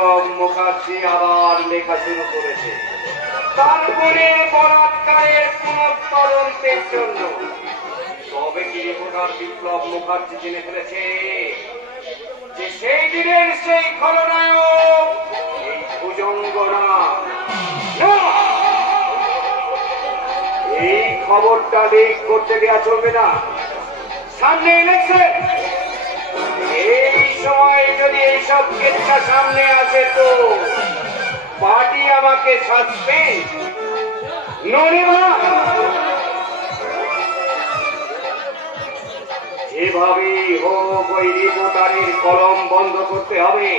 বিপ্লব মুখার্জি আবার লেখা শুরু করেছে। তার বলাৎকারের পুনঃতদন্তের জন্য। তবে কি রিপোর্টার বিপ্লব মুখার্জি জেনে ফেলেছে যে সেই দিনের সেই খলনায়ক, এই ভুজঙ্গ না না! এই খবরটা লিক করতে দেওয়া চলবে না। সামনে ইলেকশন সময় যদি এইসব কেচ্ছা সামনে আসে তো পার্টি আমাকে যেভাবেই হোক ওই রিপোর্টারের কলম বন্ধ করতে হবে।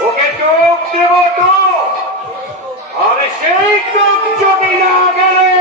ওকে টোপ দেব তো। আর সেই টোপ যদি না গেলে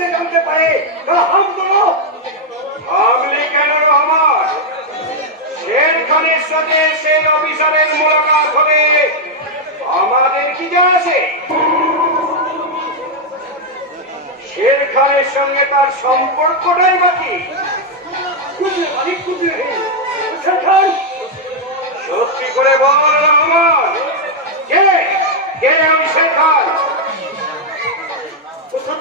বুঝে জানতে পারে তারা কেন রহমান শের খানের সাথে সেই অফিসারের মোলাকাত হলে আমাদের কি আছে? শের খানের সঙ্গে তার সম্পর্কটাই বাকি সত্যি করে বল রহমান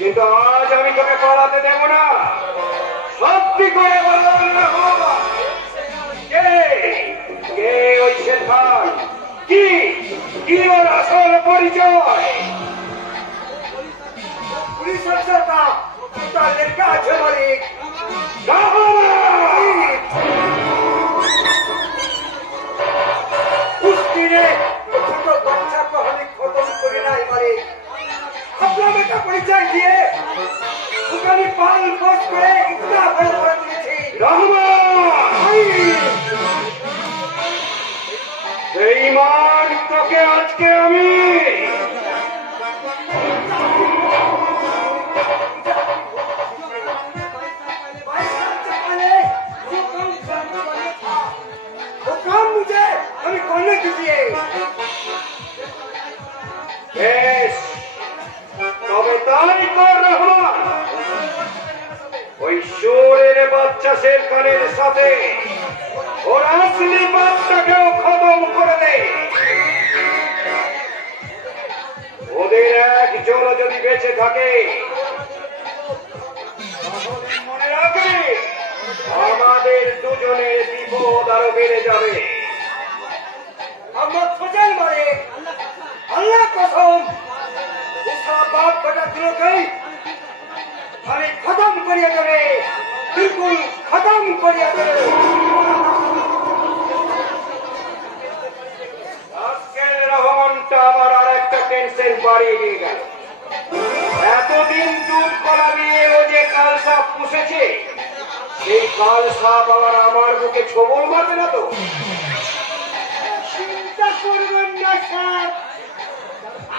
কিন্তু আজ আমি তোকে করাতে দেব না। সত্যি করে ওই কি? কি আসল পরিচয়? পুলিশ আছে মালিক। পরিচয় দিয়ে আমি পাল করে বড় করে দিয়েছি। রহমান বেঁচে থাকে। মনে রাখবে আমাদের দুজনের বিপদ আরও বেড়ে যাবে। সোজাই আল্লাহ কসম বাপ মানে খতম করিয়া দেবে, বিলকুল খতম করিয়া দেবে। রহমানটা আমার আর একটা টেনশন বাড়িয়ে দিয়ে গেল। এতদিন চুল করা নিয়ে ও যে কাল সাপ পুষেছে সেই কাল সাপ আবার আমার বুকে ছবল মারবে না তো? চিন্তা করবেন না স্যার।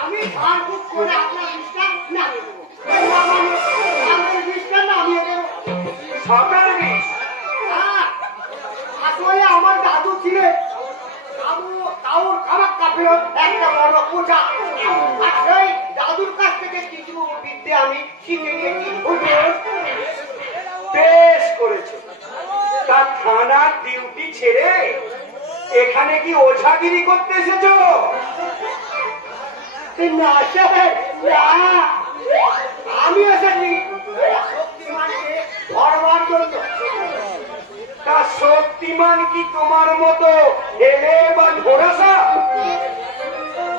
আমি করে আপনার বিশ্বাস না আমার দাদু আমার একটা বড় পূজা। আর সেই দাদুর কাছ থেকে কিছু বিদ্যে আমি শিখে হুজুর বেশ করেছ। তা থানার ডিউটি ছেড়ে এখানে কি ওঝাগিরি করতে এসেছ? না আমি জন্য তা শক্তিমান কি তোমার মতো এলে বা ঘোড়াসা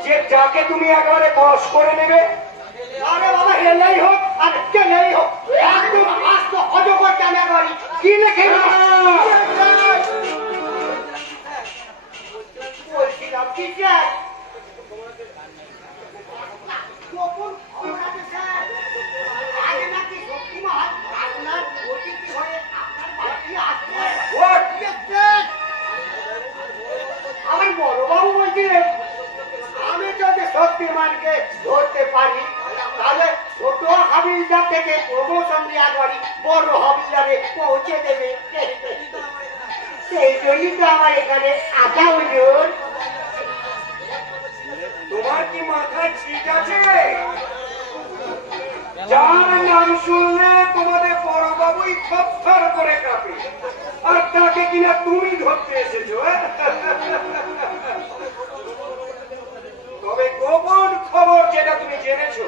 যে যাকে তুমি একবারে বস করে নেবে আরে বাবা হেলেই হোক আর কেলেই হোক। একদম আস্ত অজগর জানা বাড়ি। কি লেখে না। বলছিলাম কি শক্তিমানকে ধরতে পারি, তাহলে ছোট হাবিলদার থেকে প্রমোশন দেওয়া গাড়ি বড় হাবিলদারে পৌঁছে দেবে। সেই জন্যই তো আমার এখানে আসা হুজুর তোমার কি মাথায় ঠিক আছে? যার নাম শুনলে তোমাদের বড় বাবুই থরথর করে কাঁপে। আর তাকে কিনা তুমি ধরতে এসেছ হ্যাঁ? তবে গোপন খবর যেটা তুমি জেনেছো,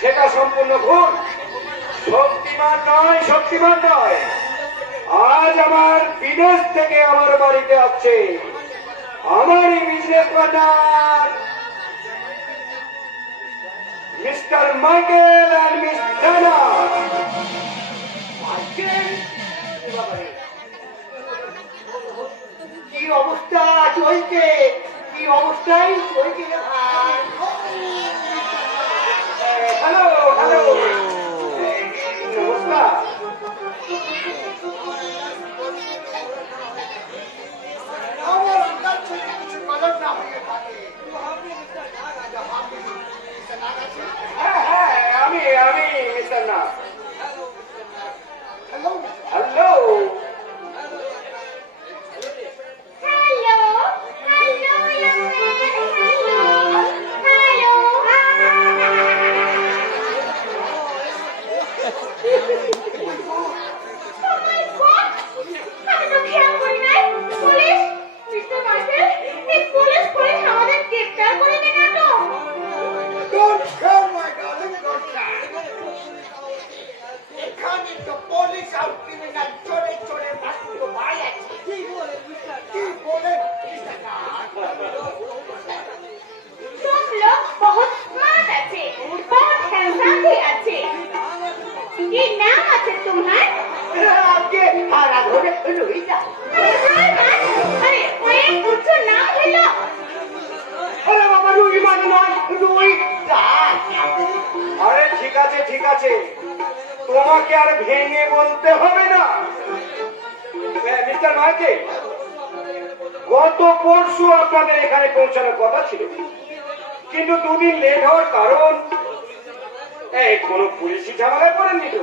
সেটা সম্পূর্ণ ভুল। শক্তিমান নয় শক্তিমান নয়। আজ আমার বিদেশ থেকে আমার বাড়িতে আসছে আমারই business partner, mister Michael and miss কি অবস্থায় চলছে রে ভাই হ্যালো হ্যালো নমস্কার আমার কাছে কিছু কলম না হয়ে থাকে হ্যাঁ হ্যাঁ আমি আমি মিস্টার না হ্যালো হ্যালো Hello, আরে ঠিক আছে ঠিক আছে। তোমাকে আর ভেঙে বলতে হবে না। মিস্টার মাইকেল গত পরশু আপনাদের এখানে পৌঁছানোর কথা ছিল। কিন্তু দুদিন লেট হওয়ার কারণ, এই, কোনো পুলিশি ঝামেলায় পড়েননি তো।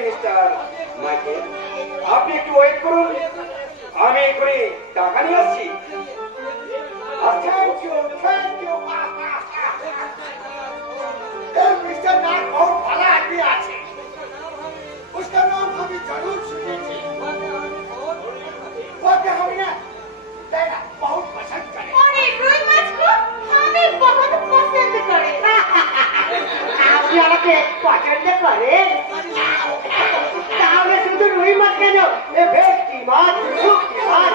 মিস্টার মাইকেল আপনি একটু ওয়েট করুন আমি করে টাকা নিয়ে আসছি Thank you, thank you. Mister Nag बहुत भला आदमी आछे उसका नाम हमें जरूर सुने थे वो के हमने तेरा बहुत पसंद करे अरे रोई माछ को हमें बहुत पसंद करे आप यहाँ के पसंद करे তাহলে শুধু রুই মাছ কেন এ ভেটকি মাছ শুকি মাছ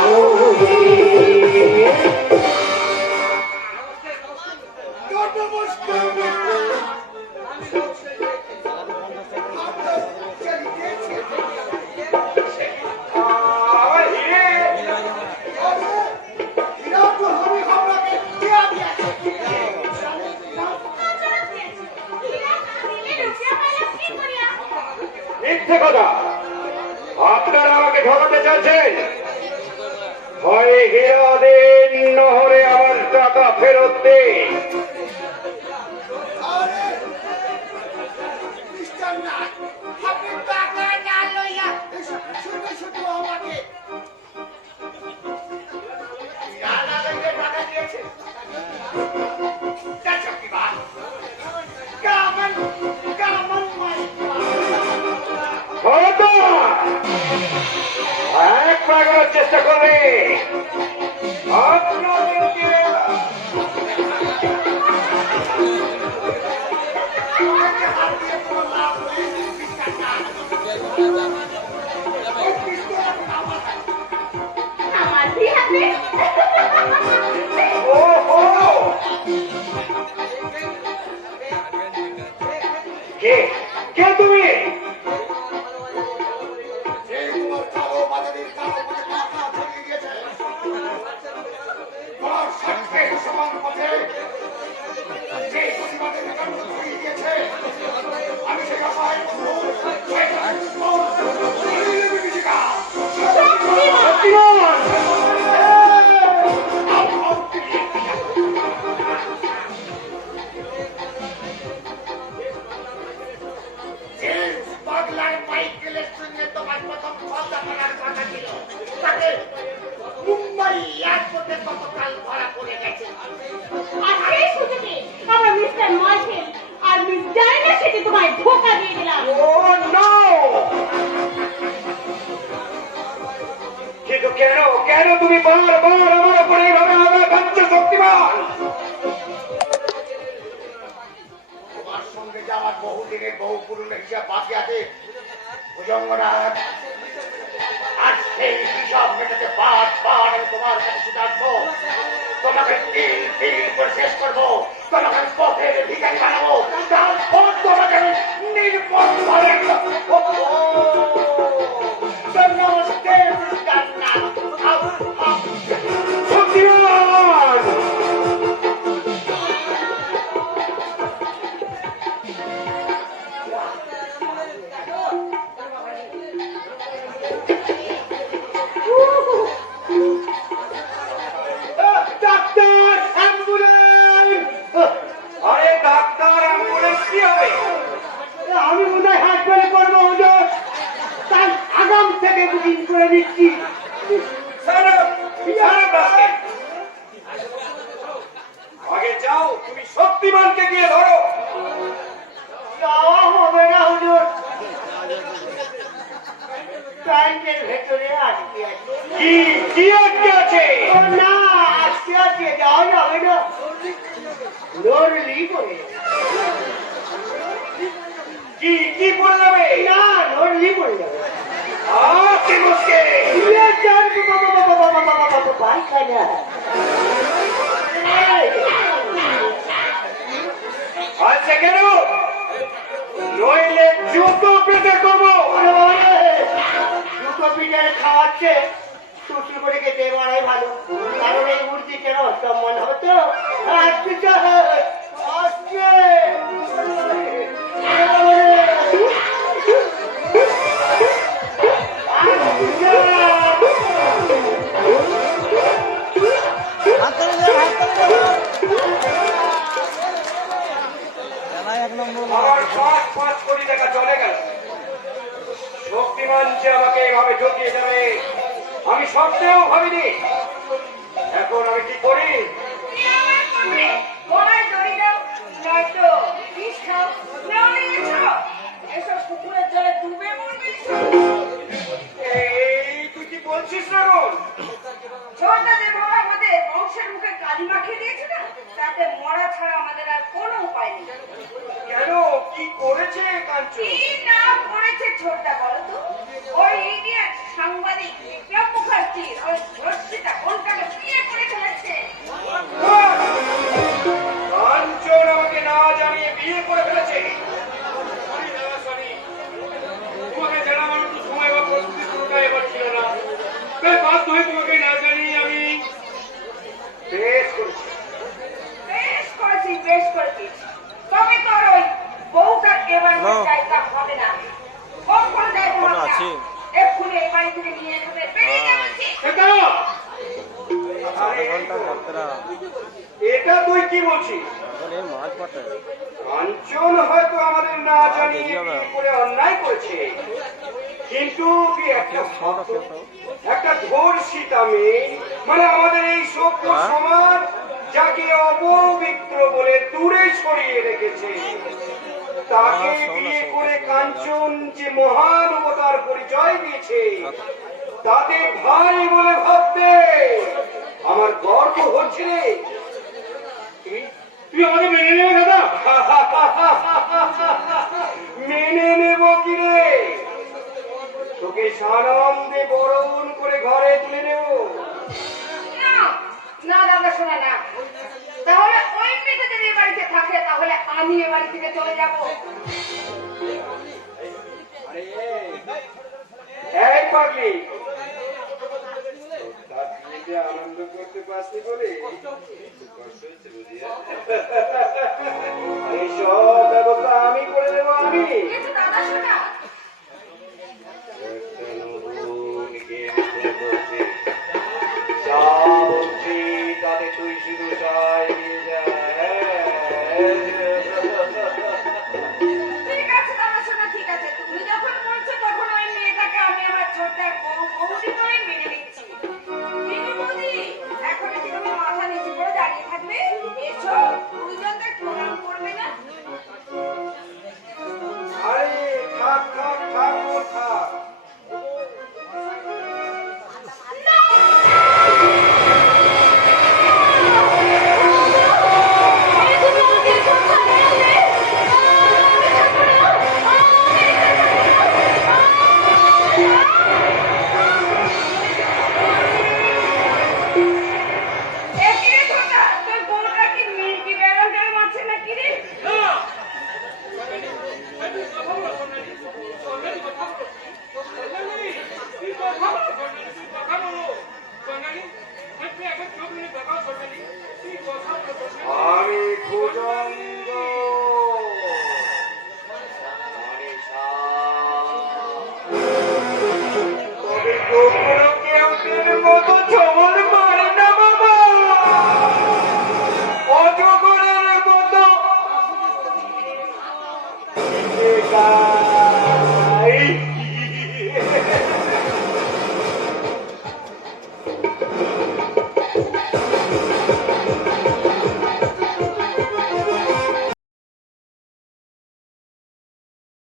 কেন তুমি বারবার আমার উপরে এইভাবে আঘাত হানছ, শক্তিমান? তোমার সঙ্গে যে বার বার তোমাকে তিল তিল করে শেষ করব। তোমাকে পথের ভিখারি বানাবো। তোমাকে আমি ট্যাঙ্কের ভেতরে আটকে আছে কি কি আটকে আছে ও না আটকে আছে যাওয়া যাবে না নড়লি করে কি কি পড়ে যাবে না নড়লি পড়ে যাবে আহ কি মুশকিল ইয়ে চার বাবা বাবা বাবা বাবা বাবা পায়খানা আচ্ছা কেন নইলে জুতো পেতে করব দুটো খাওয়াচ্ছে টুটি করে খেতে মারাই ভালো। কারণ এই মূর্তি কেন সম্মান হতো। আসছে আসছে। কোনো? কি করেছে কাঞ্চন? কি না করেছে ছোটটা বলো তো? ওই ইডিয়েট সাংবাদিক বিক্রম মুখার্জির, ওই রশ্মিতা কোনটাকে হবে না। কম করে যায় বলো আছে? এক্ষুনি এই বাড়ি থেকে নিয়ে এখানে বেরিয়ে যাচ্ছি। এটা আধা ঘণ্টা যাত্রা এটা তুই কি বলছিস? এখন এই মাছ পাঠায়। কাঞ্চন হয়তো আমাদের না জানিয়ে দেখি আমরা। বিয়ে করে অন্যায় করেছে। কিন্তু কি একটা? একটা ধর্ষিতা মেয়ে মানে আমাদের এই সভ্য হ্যাঁ? সমাজ যাকে অপবিত্র বলে দূরে সরিয়ে রেখেছে। তাকে বিয়ে করে কাঞ্চন যে মহান অবতার পরিচয় দিয়েছে তাতে ভাই বলে ভাবতে আমার গর্ব হচ্ছে রে। তুই আমাকে মেনে নেবে দাদা? মেনে নেব কি রে? তোকে সানন্দে বরণ করে ঘরে তুলে নেব। না না দাদা শোনা না। তাহলে ওই মেয়েটা যদি এ বাড়িতে থাকে তাহলে আমি এ বাড়ি থেকে চলে যাব। এই পাগলি। তার আনন্দ করতে পারছি বলে এইসব হ্যাঁ? এই সব ব্যবস্থা আমি করে দেবো আমি। দাদা শোনা। আগে থাকবে